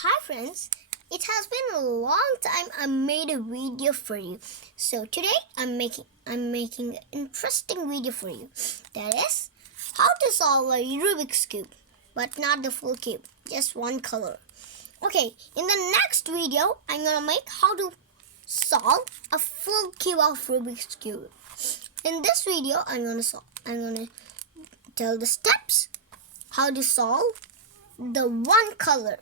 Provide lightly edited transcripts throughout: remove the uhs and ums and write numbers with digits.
Hi friends, it has been a long time I made a video for you. So today I'm making an interesting video for you. That is how to solve a Rubik's cube, but not the full cube, just one color. Okay, in the next video I'm gonna make how to solve a full cube of Rubik's cube. In this video I'm gonna tell the steps how to solve the one color.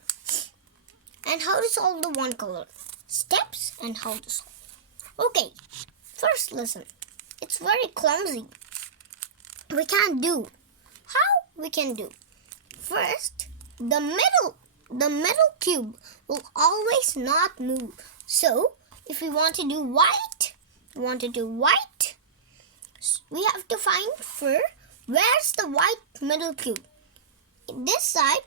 And how to solve the one color. Steps and how to solve. Okay, first listen. It's very clumsy. We can't do. How we can do? First, the middle cube will always not move. So, if we want to do white, we have to find for where's the white middle cube. This side,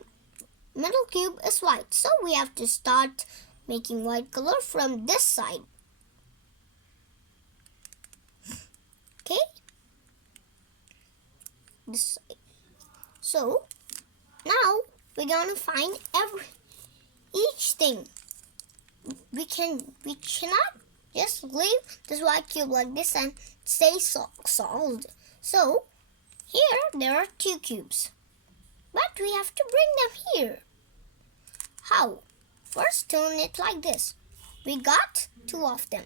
middle cube is white, so we have to start making white color from this side. Okay, this side. So now we're gonna find each thing. We cannot just leave this white cube like this and stay solved. So here there are two cubes, but we have to bring them here. How? First, turn it like this. We got two of them.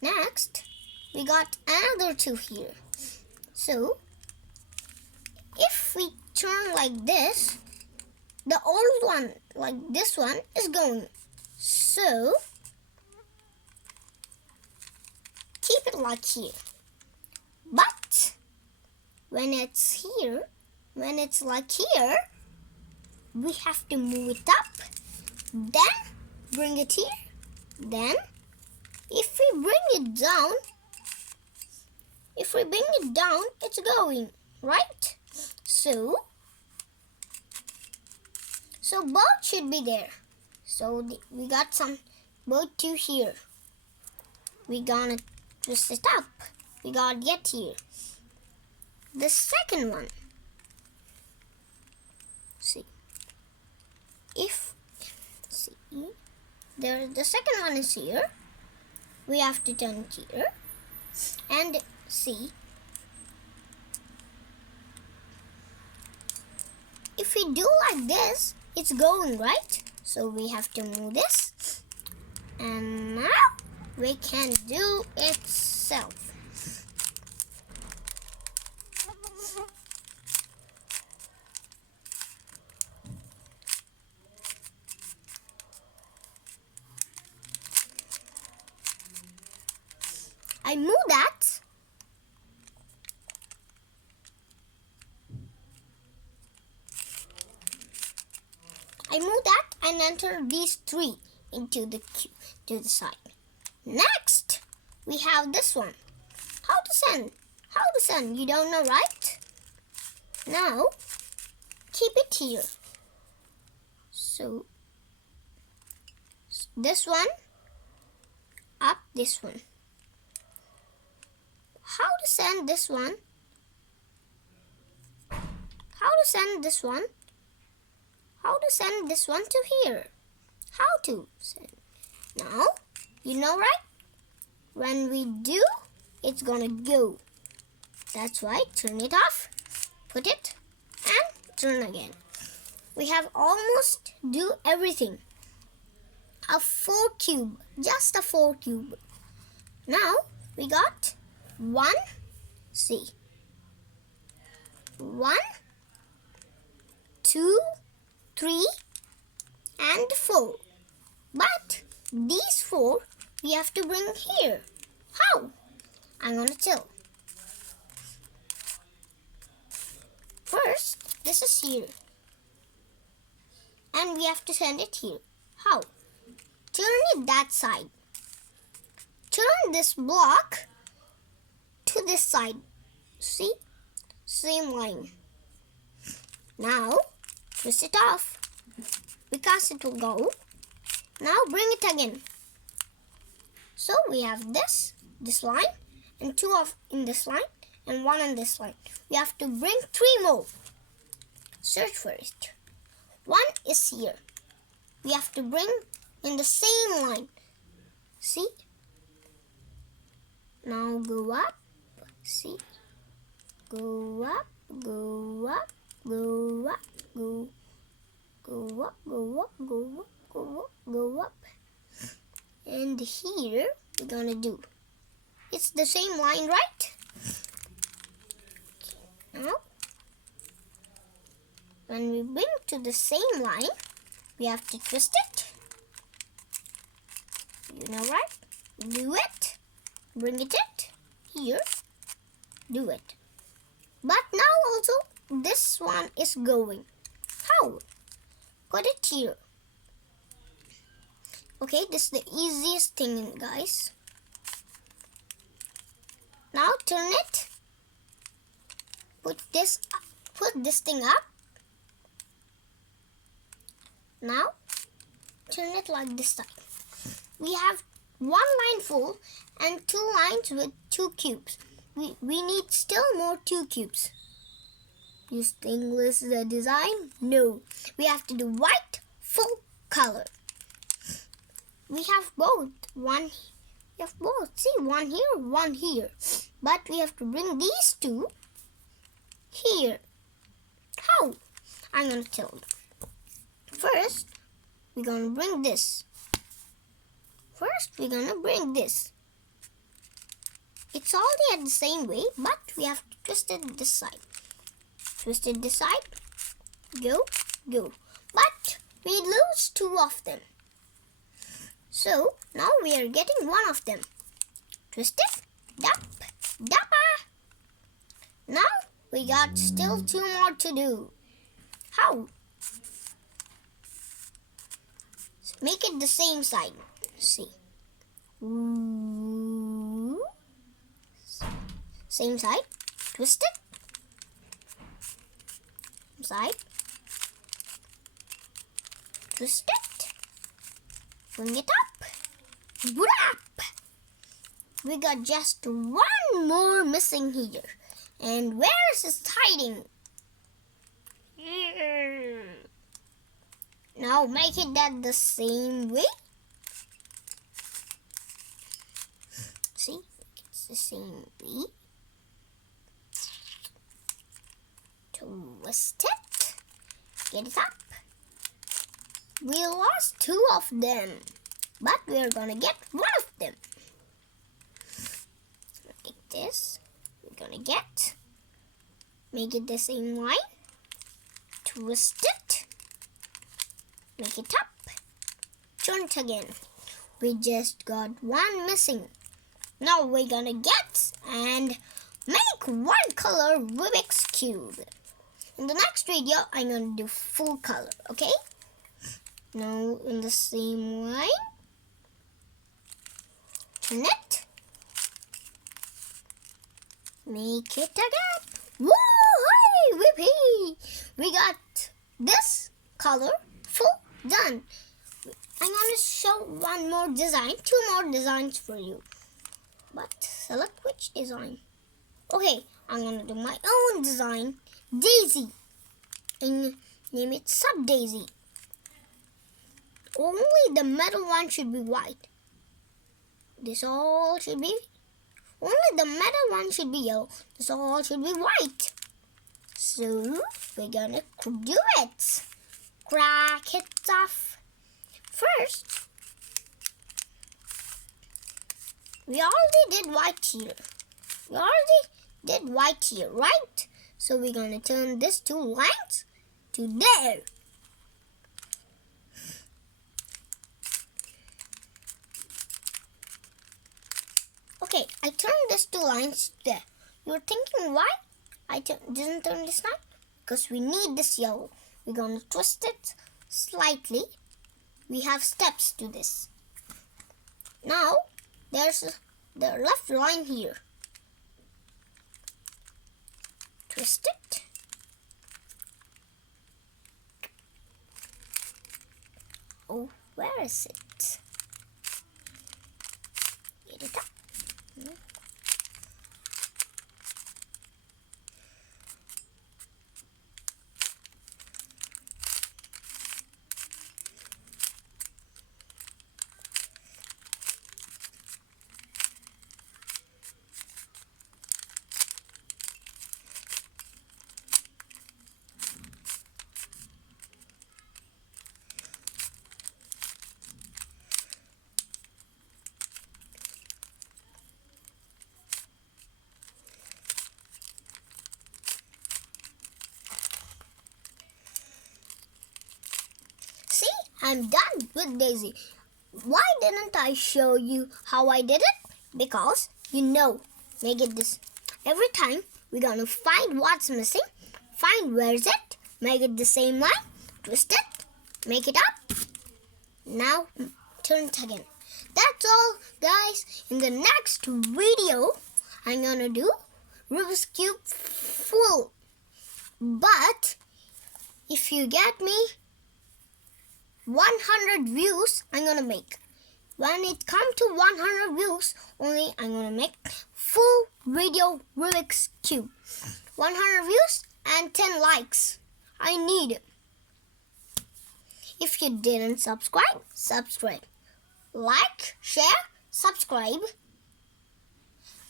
Next, we got another two here. So, if we turn like this, the old one, like this one, is going. So, keep it like here. But, when it's like here, we have to move it up, then bring it here, then if we bring it down, it's going, right? So both should be there. So we got both two here. We gonna twist it up. We gotta get here. The second one, the second one is here. We have to turn it here and see. If we do like this, it's going, right? So we have to move this, and now we can do itself. I move that. And enter these three into the cube to the side. Next, we have this one. How to send? You don't know, right? Now, keep it here. So, this one, up this one. How to send this one? How to send this one to here? How to send? Now, you know, right? When we do, it's gonna go. That's why turn it off, put it, and turn again. We have almost do everything. A 4 cube, just a 4 cube. Now, we got 1, 2, 3, and 4. But these 4 we have to bring here. How? I'm gonna tell. First, this is here, and we have to send it here. How? Turn it that side. Turn this block to this side. See? Same line. Now, twist it off because it will go. Now bring it again. So we have this line, and 2 in this line, and 1 in this line. We have to bring 3 more. Search for it. 1 is here. we have to bring in the same line. See? Now go up. See? Go up, go up, go up, go up, go up, go up, go up, go up. And here we're gonna do. It's the same line, right? Now, when we bring to the same line, we have to twist it. You know, right? Do it. Bring it here. Do it. But now also this one is going. How? Put it here. Okay, this is the easiest thing, guys. Now turn it. Put this thing up. Now turn it like this side. We have one line full and 2 lines with 2 cubes. We need still more 2 cubes. You think this is a design? No. We have to do white full color. We have both. See, one here, one here. But we have to bring these 2 here. How? I'm going to tell you. First, we're going to bring this. It's already at the same way, but we have to twist it this side. Twist it this side. Go. But we lose 2 of them. So, now we are getting 1 of them. Twist it. Dappa. Now, we got still 2 more to do. How? Make it the same side. See. Ooh. Same side. Twist it. Side. Twist it. Bring it up. Brap. We got just 1 more missing here. And where is it hiding? Here. Now make it that the same way. See, it's the same way. Twist it. Get it up. We lost 2 of them, but we're gonna get 1 of them. Like this. We're gonna make it the same line. Twist it. Make it up. Turn it again. We just got 1 missing. Now we're gonna get and make 1 color Rubik's Cube. In the next video, I'm gonna do full color, okay? Now in the same line. Turn it. Make it again. Woo! Hey, whippy! We got this color full done. I'm gonna show 1 more design, 2 more designs for you. But select which design. Okay, I'm gonna do my own design, Daisy, and name it Sub Daisy. Only the middle one should be white. This all should be. Only the middle one should be yellow. This all should be white. So we're gonna do it. Crack it off. First, we already did white here. Right? So we're gonna turn these 2 lines to there. Okay, I turned these 2 lines there. You're thinking why I didn't turn this line? Because we need this yellow. We're gonna twist it slightly. We have steps to this. Now, there's the left line here. Twist it. Oh, where is it? Get it up. I'm done with Daisy. Why didn't I show you how I did it? Because make it this. Every time we're gonna find what's missing, find where's it, make it the same line, twist it, make it up. Now turn it again. That's all, guys. In the next video, I'm gonna do Rubik's Cube full. But if you get me 100 views, I'm gonna make. When it comes to 100 views, only I'm gonna make full video Rubik's Cube. 100 views and 10 likes. I need it. If you didn't subscribe, subscribe. Like, share, subscribe.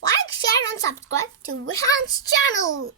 Like, share and subscribe to Rehan's channel.